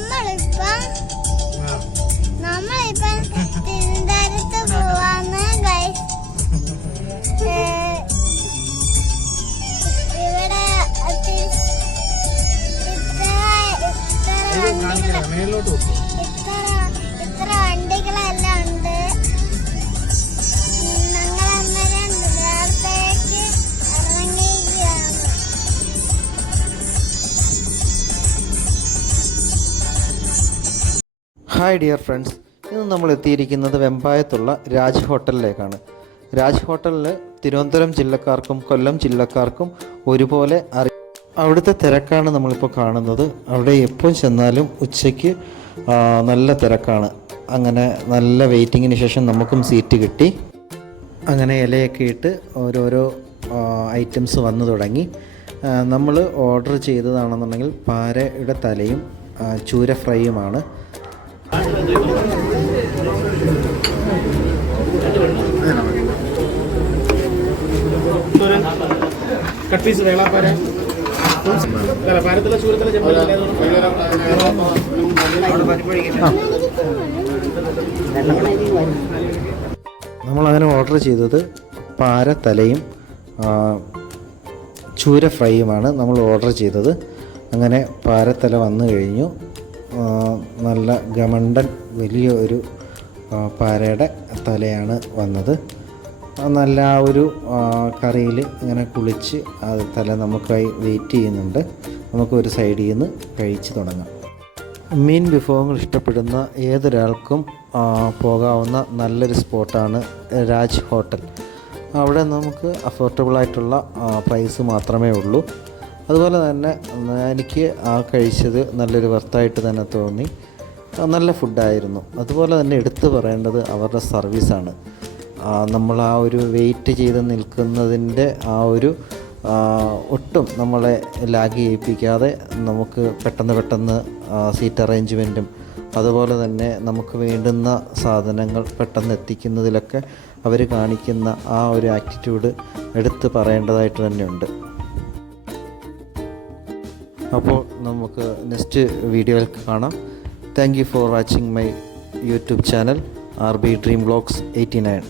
നമ്മളിപ്പം നമ്മളിപ്പം തിരുവനന്തപുരത്ത് പോവാന്ന് ഇവിടെ ഇത്ര ഇത്ര ഇത്ര വണ്ടികൾ ഹായ് ഡിയർ ഫ്രണ്ട്സ് ഇന്ന് നമ്മൾ എത്തിയിരിക്കുന്നത് വെമ്പായത്തുള്ള രാജ് ഹോട്ടലിലേക്കാണ്. രാജ് ഹോട്ടലിൽ തിരുവനന്തപുരം ജില്ലക്കാർക്കും കൊല്ലം ജില്ലക്കാർക്കും ഒരുപോലെ അറി അവിടുത്തെ തിരക്കാണ് നമ്മളിപ്പോൾ കാണുന്നത്. അവിടെ എപ്പോൾ ചെന്നാലും ഉച്ചയ്ക്ക് നല്ല തിരക്കാണ്. അങ്ങനെ നല്ല വെയിറ്റിങ്ങിന് ശേഷം നമുക്കും സീറ്റ് കിട്ടി. അങ്ങനെ ഇലയൊക്കെ ഇട്ട് ഓരോരോ ഐറ്റംസ് വന്നു തുടങ്ങി. നമ്മൾ ഓർഡർ ചെയ്തതാണെന്നുണ്ടെങ്കിൽ പാരയുടെ തലയും ചൂര ഫ്രൈയുമാണ് കട്ട് പീസ് വേളാപ്പാര പാരത്തിലെ ചൂരത്തിലെ നമ്മളങ്ങനെ ഓർഡർ ചെയ്തത് പാര തലയും ചൂര ഫ്രൈയുമാണ് നമ്മൾ ഓർഡർ ചെയ്തത്. അങ്ങനെ പാരത്തല വന്നു കഴിഞ്ഞു. നല്ല ഗമണ്ടൻ വലിയ ഒരു പാരയുടെ തലയാണ് വന്നത്. നല്ല ആ ഒരു കറിയിൽ ഇങ്ങനെ കുളിച്ച് ആ തല നമുക്കായി വെയിറ്റ് ചെയ്യുന്നുണ്ട്. നമുക്ക് ഒരു സൈഡിൽ നിന്ന് കഴിച്ച് തുടങ്ങാം. മീൻ വിഭവങ്ങൾ ഇഷ്ടപ്പെടുന്ന ഏതൊരാൾക്കും പോകാവുന്ന നല്ലൊരു സ്പോട്ടാണ് രാജ് ഹോട്ടൽ. അവിടെ നമുക്ക് അഫോർഡബിൾ ആയിട്ടുള്ള പ്രൈസ് മാത്രമേ ഉള്ളൂ. അതുപോലെ തന്നെ എനിക്ക് ആ കഴിച്ചത് നല്ലൊരു വർത്തായിട്ട് തന്നെ തോന്നി. നല്ല ഫുഡായിരുന്നു. അതുപോലെ തന്നെ എടുത്തു പറയേണ്ടത് അവരുടെ സർവീസാണ്. നമ്മൾ ആ ഒരു വെയിറ്റ് ചെയ്ത് നിൽക്കുന്നതിന്റെ ആ ഒരു ഒട്ടും നമ്മളെ ലാഗ് ചെയ്യിപ്പിക്കാതെ നമുക്ക് പെട്ടെന്ന് പെട്ടെന്ന് സീറ്റ് അറേഞ്ച്മെന്റും അതുപോലെ തന്നെ നമുക്ക് വേണ്ടുന്ന സാധനങ്ങൾ പെട്ടെന്ന് എത്തിക്കുന്നതിലൊക്കെ അവർ കാണിക്കുന്ന ആ ഒരു ആറ്റിറ്റ്യൂഡ് എടുത്ത് പറയേണ്ടതായിട്ട് തന്നെയുണ്ട്. അപ്പോൾ നമുക്ക് നെക്സ്റ്റ് വീഡിയോയിൽ കാണാം. Thank you for watching my YouTube channel R B dream blogs eighty nine